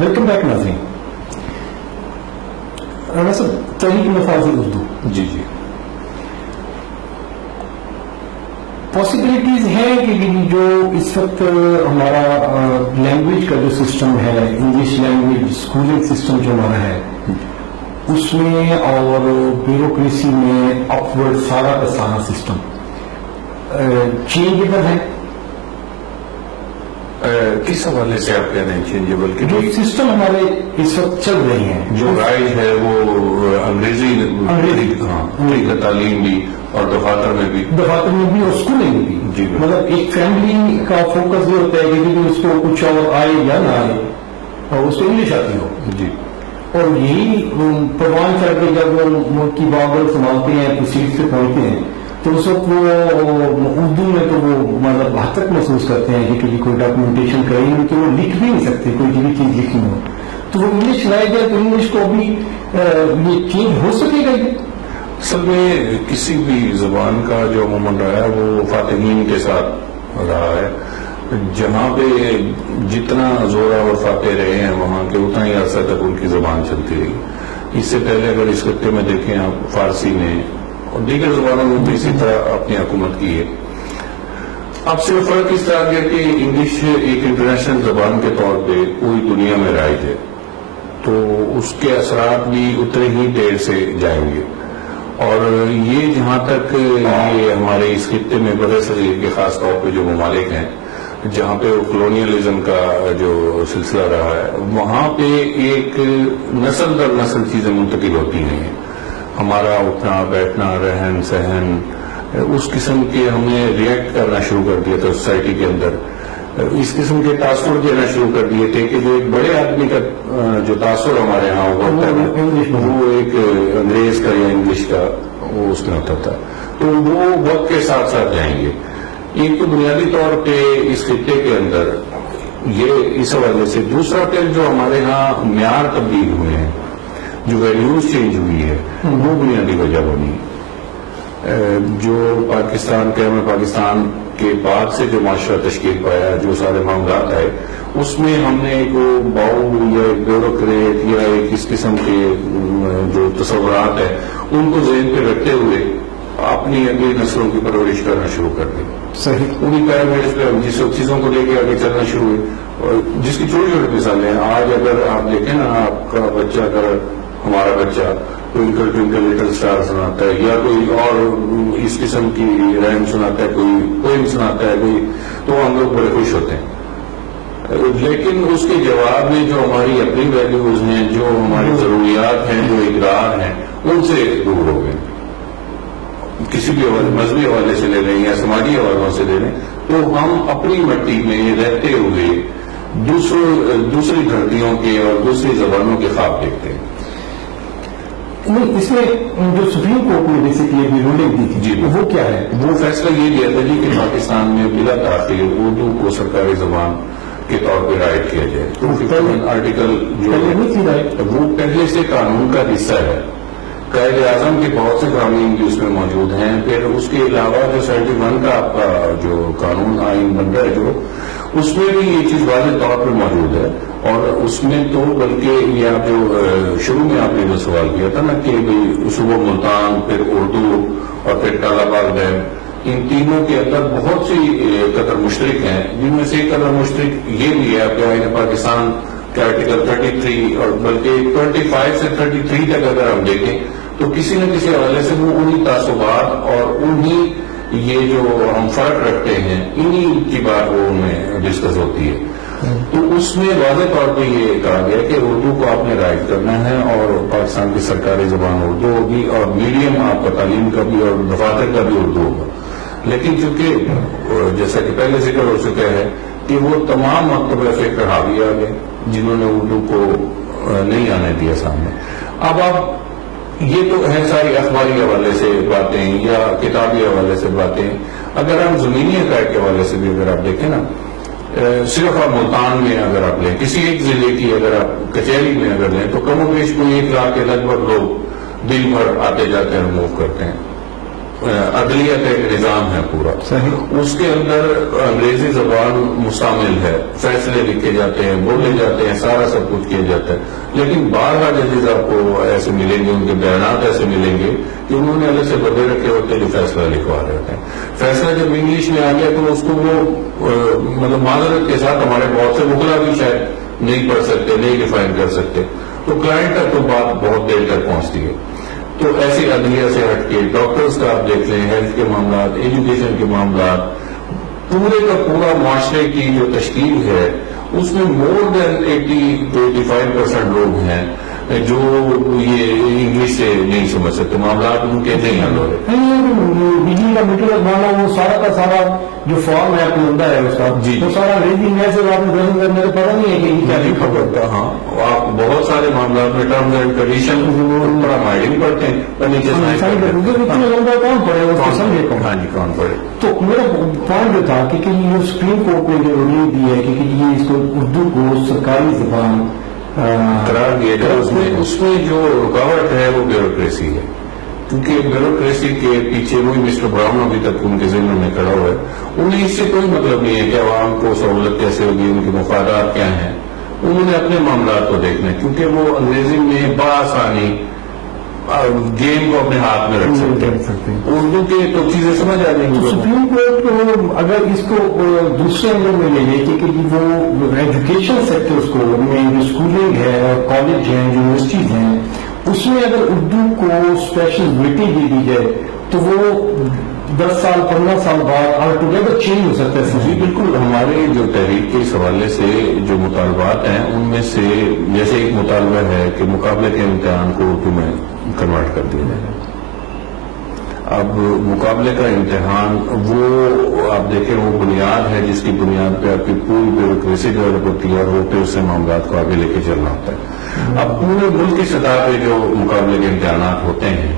Welcome back ناظرین. رانا صاحب, تحریک نفاذ اردو, جی جی, پاسبلٹیز ہیں کہ جو اس وقت ہمارا لینگویج کا جو سسٹم ہے, انگلش لینگویج اسکولنگ سسٹم جو ہمارا ہے, اس میں اور بیوروکریسی میں اپورڈ سارا کا سارا سسٹم چینجیبل ہے؟ کس حوالے سے آپ کہہ رہے ہیں چینجیبل؟ کہ جو سسٹم ہمارے اس وقت چل رہی ہیں, جو رائج ہے وہ انگریزی طریقہ تعلیم بھی, اور دفاتر میں بھی اور اسکولنگ میں بھی. جی, مطلب ایک فیملی کا فوکس یہ ہوتا ہے کہ اس کو کچھ اور آئے یا نہ آئے, اور اس کو انگلش آتی ہو. جی, اور یہی پروان چڑھ کے جب وہ ملک کی باغ سنبھالتے ہیں, پروسیڈ سے پہنچتے ہیں, تو اس وقت وہ اردو میں تو وہ مطلب بہتر محسوس کرتے ہیں کہ کوئی ڈاکومنٹیشن کریں گے, تو وہ لکھ بھی نہیں سکتے کوئی بھی چیز لکھنی ہو, تو وہ انگلش لائے جائے تو انگلش کو بھی یہ چینج ہو سکے گا. اصل میں کسی بھی زبان کا جو عموماً رہا ہے وہ فاتحین کے ساتھ رہا ہے. جہاں پہ جتنا زورا اور فاتح رہے ہیں وہاں کے اتنا ہی عرصہ تک ان کی زبان چلتی رہی. اس سے پہلے اگر اس خطے میں دیکھیں آپ, فارسی نے اور دیگر زبانوں میں بھی اسی طرح اپنی حکومت کی ہے. اب صرف فرق اس طرح گیا کہ انگلش ایک انٹرنیشنل زبان کے طور پہ پوری دنیا میں رائج ہے, تو اس کے اثرات بھی اتنے ہی دیر سے جائیں گے. اور یہ جہاں تک یہ ہمارے اس خطے میں برصغیر کے خاص طور پہ جو ممالک ہیں جہاں پہ کلونیلزم کا جو سلسلہ رہا ہے, وہاں پہ ایک نسل در نسل چیزیں منتقل ہوتی ہیں. ہمارا اٹھنا بیٹھنا, رہن سہن, اس قسم کے ہم نے ریئیکٹ کرنا شروع کر دیا تھا سوسائٹی کے اندر. اس قسم کے تاثر دینا شروع کر دیے تھے کہ جو ایک بڑے آدمی کا جو تاثر ہمارے ہاں ہوا وہ ایک انگریز کا یا انگلش کا وہ اس میں ہوتا تھا. تو وہ وقت کے ساتھ ساتھ جائیں گے. ایک تو بنیادی طور پہ اس خطے کے اندر یہ اس حوالے سے. دوسرا پھر جو ہمارے ہاں معیار تبدیل ہوئے ہیں, جو ویلیوز چینج ہوئی ہے, وہ بنیادی وجہ بنی. جو پاکستان پاکستان کے بعد سے جو معاشرہ تشکیل پایا, جو سارے معاملات آئے, اس میں ہم نے ایک باؤ یا ایک بیوروکریٹ یا ایک اس قسم کے جو تصورات ہیں ان کو ذہن پہ رکھتے ہوئے اپنی اگلی نسلوں کی پرورش کرنا شروع کر دی. صحیح. انہیں پیرامیڈس پہ ہم جس چیزوں کو لے کے آگے چلنا شروع ہوئے, اور جس کی چھوٹی چھوٹی مثالیں ہیں. آج اگر آپ دیکھیں نا, آپ کا بچہ اگر ہمارا بچہ ٹوئنکل ٹوئنکل لٹل اسٹار سناتا ہے یا کوئی اور اس قسم کی رائم سناتا ہے, کوئی پوئم سناتا ہے کوئی, تو ہم لوگ بڑے خوش ہوتے ہیں. لیکن اس کے جواب میں جو ہماری اپنی ویلیوز ہیں, جو ہماری ضروریات ہیں, جو اقدار ہیں, ان سے دور ہو گئے. کسی بھی مذہبی حوالے سے لے لیں یا سماجی حوالوں سے لے لیں, تو ہم اپنی مٹی میں رہتے ہوئے دوسری دھرتیوں کے اور دوسری زبانوں کے خواب دیکھتے ہیں. اس میں جو سپریم کورٹ نے بیسیکلی ابھی رولنگ دی تھی, جی, وہ کیا ہے؟ وہ فیصلہ یہ لیا تھا جی کہ پاکستان میں بلا تاخیر اردو کو سرکاری زبان کے طور پہ رائٹ کیا جائے. تو آرٹیکل جو وہ پہلے سے قانون کا حصہ ہے. قائد اعظم کے بہت سے قوانین بھی اس میں موجود ہیں. پھر اس کے علاوہ جو 71 کا آپ کا جو قانون آئین بن رہا ہے, جو اس میں بھی یہ چیز واضح طور پر موجود ہے. اور اس میں تو بلکہ یہ آپ جو شروع میں آپ نے جو سوال کیا تھا نا کہ صوبہ ملتان, پھر اردو اور پھر کالا باغ ڈیم, ان تینوں کے اندر بہت سی قدر مشترک ہیں, جن میں سے ایک قدر مشترک یہ بھی ہے کہ آئین پاکستان کے آرٹیکل 33 اور بلکہ 25 سے 33 تک اگر ہم دیکھیں تو کسی نہ کسی حوالے سے وہ انہی تعصبات اور انہی یہ جو ہم فرق رکھتے ہیں انہی کی بات وہ ان میں ڈسکس ہوتی ہے. تو اس میں واضح طور پہ یہ کہا گیا کہ اردو کو آپ نے رائج کرنا ہے اور پاکستان کی سرکاری زبان اردو ہوگی اور میڈیم آپ کا تعلیم کا بھی اور دفاتر کا بھی اردو ہوگا. لیکن چونکہ جیسا کہ پہلے ذکر ہو چکا ہے کہ وہ تمام مکتبہ فکر حاوی آ گئے جنہوں نے اردو کو نہیں آنے دیا سامنے. اب آپ یہ تو ہے ساری اخباری حوالے سے باتیں یا کتابی حوالے سے باتیں. اگر ہم زمینی حقائق کے حوالے سے بھی اگر آپ دیکھیں نا, صرف آپ ملتان میں اگر آپ لیں, کسی ایک ضلع کی اگر آپ کچہری میں اگر لیں, تو کم و بیش کوئی 1 لاکھ کے لگ بھگ لوگ دن بھر آتے جاتے ہیں, موو کرتے ہیں. عدلیہ کا ایک نظام ہے پورا، صحیح، اس کے اندر انگریزی زبان مستعمل ہے، فیصلے لکھے جاتے ہیں، بولے جاتے ہیں، سارا سب کچھ کیا جاتا ہے. لیکن بارہا ججز آپ کو ایسے ملیں گے، ان کے بیانات ایسے ملیں گے کہ انہوں نے الگ سے بدلے رکھے ہوتے ہیں جو فیصلہ لکھوا رہے ہوتے ہیں. فیصلہ جب انگلش میں آ گیا تو اس کو وہ مطلب معذرت کے ساتھ ہمارے بہت سے وکلا بھی شاید نہیں پڑھ سکتے، نہیں ڈیفائن کر سکتے، تو کلائنٹ تک تو بات بہت دیر تک پہنچتی ہے. تو ایسی عدلیہ سے ہٹ کے ڈاکٹرز کا آپ دیکھ لیں، ہیلتھ کے معاملات، ایجوکیشن کے معاملات، پورے کا پورا معاشرے کی جو تشکیل ہے اس میں مور دین 80-85% لوگ ہیں جو یہ انگلش سے نہیں سمجھ سکتے، معاملات ان کے نہیں حل ہو رہے. بجلی کا میٹر لگوانا وہ سارا کا سارا جو فارم ہے اپنا ہے اس کا، جی، وہ سارا انگریزی میں سے آپ نے میرے پتا نہیں ہے کہ کیا لکھا پڑتا. ہاں، آپ بہت سارے معاملات میں ٹرمز اینڈ کنڈیشن بڑا مائنڈ نہیں پڑھتے ہیں، پر نیچے کون پڑے وہ سمجھے کون. ہاں جی، کون پڑھے. تو میرا پوائنٹ جو تھا کہ یہ سپریم کورٹ نے جو رولیںگ دی ہے کہ یہ اس کو اردو کو سرکاری زبان قرار دیا جائے، اس میں جو رکاوٹ ہے وہ بیوروکریسی ہے، کیونکہ بیوروکریسی کے پیچھے وہی مسٹر براؤن ابھی تک ان کے ذہن میں کھڑا ہوا ہے. انہیں اس سے کوئی مطلب نہیں ہے کہ عوام کو سہولت کیسے ہوگی، ان کے مفادات کیا ہیں. انہوں نے اپنے معاملات کو دیکھنا ہے، کیونکہ وہ انگریزی میں بآسانی گیم کو اپنے ہاتھ میں رکھ سکتے ہیں. اردو کے تو چیزیں سمجھ آ جائیں گی. سپریم کورٹ کو اگر اس کو دوسرے اینگل میں لے لے کہ وہ ایجوکیشن سیکٹر کو میں جو اسکولنگ ہے، کالج ہیں، یونیورسٹیز ہیں، اس میں اگر اردو کو اسپیشل ویٹیج دے دی جائے تو وہ 10 سال 15 سال بعد آل ٹوگیدر چینج ہو سکتا ہے. جی بالکل. ہمارے جو تحریک کے اس حوالے سے جو مطالبات ہیں ان میں سے جیسے ایک مطالبہ ہے کہ مقابلے کے امتحان کو اردو میں کنورٹ کر دیا جائے. اب مقابلے کا امتحان وہ آپ دیکھیں وہ بنیاد ہے جس کی بنیاد پہ آپ کی پوری بیوروکریسی ڈیولپ ہوتی ہے اور وہ پھر اس سے معاملات کو آگے لے کے چلنا ہوتا ہے. اب پورے ملک کی سطح پہ جو مقابلے کے امتحانات ہوتے ہیں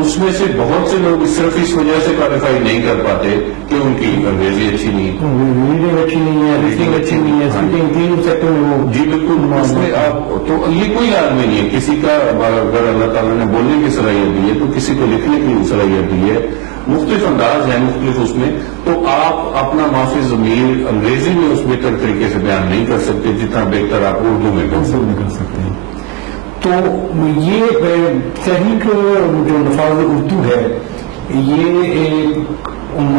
اس میں سے بہت سے لوگ صرف اس وجہ سے کوالیفائی نہیں کر پاتے کہ ان کی انگریزی اچھی نہیں، ریڈنگ اچھی نہیں ہے، ریڈنگ اچھی نہیں ہے، اسپیکنگ تین سیکٹر میں وہ. جی بالکل. اس میں آپ تو یہ کوئی لازمی نہیں ہے. کسی کا اگر اللہ تعالیٰ نے بولنے کی صلاحیت دی ہے تو کسی کو لکھنے کی صلاحیت دی ہے، مختلف انداز ہیں مختلف اس میں، تو آپ اپنا معافی ضمیر انگریزی میں اس بہتر طریقے سے بیان نہیں کر سکتے جتنا بہتر آپ اردو میں کر سکتے ہیں. تو یہ تحریک جو نفاذ اردو ہے یہ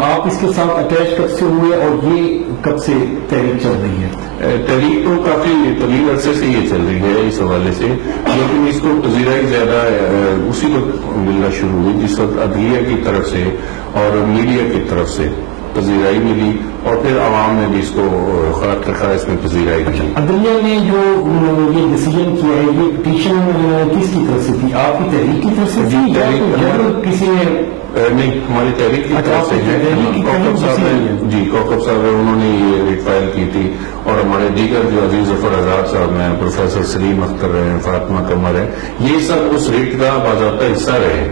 آپ اس کے ساتھ اٹیچ کب سے ہوئے اور یہ کب سے تحریک چل رہی ہے؟ تحریک تو کافی طویل عرصے سے یہ چل رہی ہے اس حوالے سے، لیکن اس کو پذیرائی زیادہ اسی وقت ملنا شروع ہوئی جس وقت عدلیہ کی طرف سے اور میڈیا کی طرف سے پذیرائی ملی اور پھر عوام نے بھی اس کو اس میں پذیرائی کی. عدلیہ نے جو یہ ڈیسیجن کیا ہے یہ پٹیشن کس کی طرف سے تھی؟ آپ کی تحریک کی طرف سے تھی یا کسی نے؟ نہیں، ہماری تحریک کی طرف سے ہے. کوکب صاحب انہوں نے یہ ریٹ فائل کی تھی اور ہمارے دیگر جو عزیز ظفر آزاد صاحب ہیں، پروفیسر سلیم اختر ہیں، فاطمہ قمر ہے، یہ سب اس ریٹ کا باضابطہ حصہ رہے.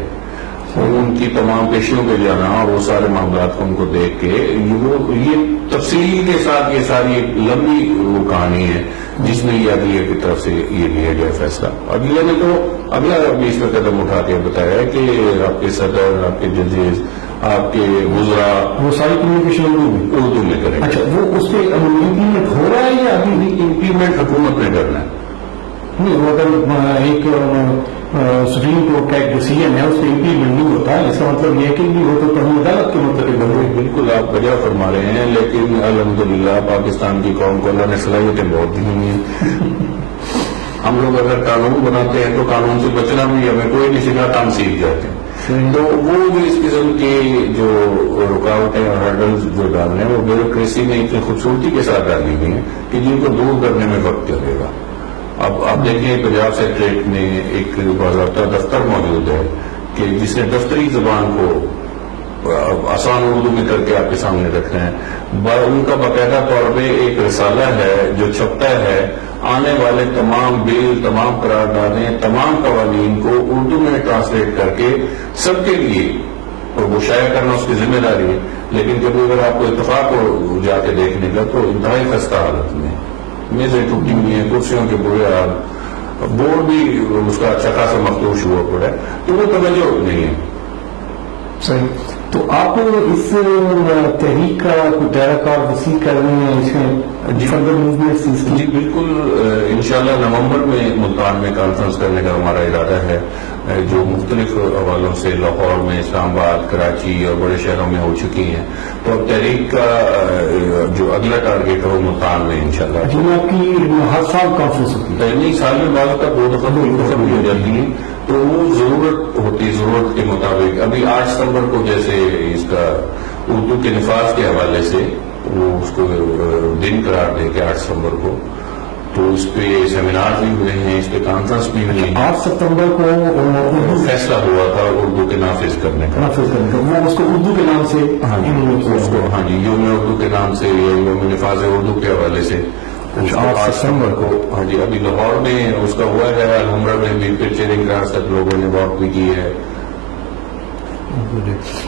ان کی تمام پیشیوں پہ جانا اور وہ سارے معاملات کو ان کو دیکھ کے یہ تفصیل کے ساتھ یہ ساری ایک لمبی وہ کہانی ہے جس میں یہ عدلیہ کی طرف سے یہ لیا گیا فیصلہ. عدلیہ نے تو اگلا بھی اس میں قدم اٹھا کے بتایا کہ آپ کے صدر، آپ کے ججز، آپ کے وزراء وہ ساری کمیونیکیشن اردو میں کریں. اچھا، وہ اس پہ امپلیمنٹ ہو رہا ہے یا ابھی بھی امپلیمنٹ حکومت نے کرنا ہے؟ نہیں، وہ اگر ایک سپریم کورٹ کا ایک ڈیسیجن ہے اس پہ امپلیمنٹ نہیں ہوتا ہے، اس کا مطلب یہ ہے کہ وہ تو قانون عدالت کے مطابق بن رہی. بالکل آپ بجا فرما رہے ہیں، لیکن الحمدللہ پاکستان کی قوم کو اللہ نے صلاحیتیں بہت دی ہوئی ہیں. ہم لوگ اگر قانون بناتے ہیں تو قانون سے بچنا بھی ہمیں کوئی نہیں سکھاتا، ہم سیکھ جاتے ہیں. تو وہ جو اس قسم کی جو رکاوٹیں اور ہرڈلز جو ڈال رہے ہیں وہ بیوروکریسی نے اتنی خوبصورتی کے ساتھ ڈالی ہوئی ہیں کہ جن کو دور کرنے میں وقت لگے گا. اب آپ دیکھیں پنجاب سیکریٹریٹ میں ایک باضابطہ دفتر موجود ہے کہ جس نے دفتری زبان کو آسان اردو میں کر کے آپ کے سامنے رکھنا ہے. ان کا باقاعدہ طور پہ ایک رسالہ ہے جو چھپتا ہے، آنے والے تمام بل، تمام قراردادیں، تمام قوانین کو اردو میں ٹرانسلیٹ کر کے سب کے لیے وہ شائع کرنا اس کی ذمہ داری ہے. لیکن جب اگر آپ کو اتفاق ہو جا کے دیکھنے کا تو انتہائی خستہ حالت میں، میزیں ٹوٹی ہوئی ہیں، کرسیوں کے برے حال، بورڈ بھی اس کا اچھا خاصا مخدوش ہوا پڑا ہے، تو وہ توجہ نہیں ہے. صحیح. تو آپ اس تحریک کا کوئی دائرہ کار وسیع کر رہے ہیں، اس میں فردر موومنٹس اس کی؟ جی بالکل، انشاءاللہ نومبر میں ملتان میں کانفرنس کرنے کا ہمارا ارادہ ہے، جو مختلف حوالوں سے لاہور میں، اسلام آباد، کراچی اور بڑے شہروں میں ہو چکی ہیں. تو اب تحریک کا جو اگلا ٹارگیٹ ہے وہ ملتان میں انشاءاللہ. جن آپ کی ہر سال کانفرنس ہوتی ہے؟ نہیں، سال میں بعض کا 2 دفعہ بھی ہو جاتی ہے، تو وہ ضرورت کے مطابق. ابھی 8 ستمبر کو جیسے اس کا اردو کے نفاذ کے حوالے سے وہ اس کو دن قرار دے کے 8 ستمبر کو، تو اس پہ سیمینار بھی ہوئے ہیں، اس پہ کانفرنس بھی ہوئی ہیں. 8 ستمبر کو فیصلہ ہوا تھا اردو کے نافذ کرنے کا. وہ اس کو اردو کے نام سے ہاں جی، یوم اردو کے نام سے یا یوم نفاذ اردو کے حوالے سے 8 ستمبر کو. ہاں جی، ابھی لاہور میں اس کا ہوا ہے، الحمرہ میں بھی پھر چیئرنگ کلاس تک لوگوں نے واک بھی کی ہے.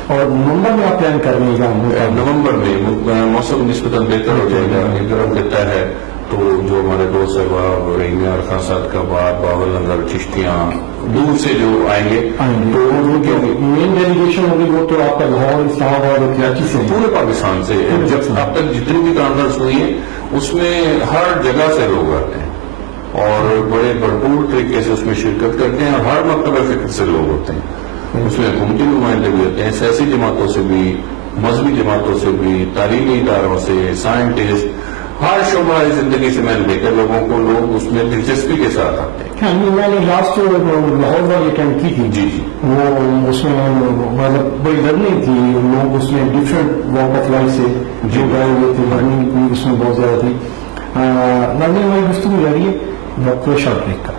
اور نومبر میں آپ پلان کر رہے ہیں؟ نومبر میں موسم نسبتاً بہتر ہو جائے گا، گرم رہتا ہے، تو جو ہمارے دوست احباب رحیم یار خان صادقآباد، باول نگر، چشتیاں دور سے جو آئیں گے تو مین ڈیلیگیشن ہوگی وہ تو آپ کا لاہور، اسلام آباد اور کراچی سے، پورے پاکستان سے. جب اب تک جتنی بھی کانفرنس ہوئی ہے اس میں ہر جگہ سے لوگ آتے ہیں اور بڑے بھرپور طریقے سے اس میں شرکت کرتے ہیں، اور ہر مکتبہ فکر سے لوگ ہوتے ہیں. اس میں حکومتی نمائندے بھی ہوتے ہیں، سیاسی جماعتوں سے بھی، مذہبی جماعتوں سے بھی، تعلیمی اداروں سے، سائنٹسٹ، ہر شعبہ زندگی سے میں نے دیکھا لوگوں کو، لوگ اس میں دلچسپی کے ساتھ آتے ہیں. میں نے لاسٹ لاہور والی اٹینڈ کی تھی. جی وہ اس میں مطلب بڑی لرننگ تھی، لوگ اس میں ڈفرینٹ واک آف لائف سے جو گئے ہوئے تھے، لرننگ اس میں بہت زیادہ تھی. لرننگ والی گفتگو جاری ہے. شارٹ بریک کا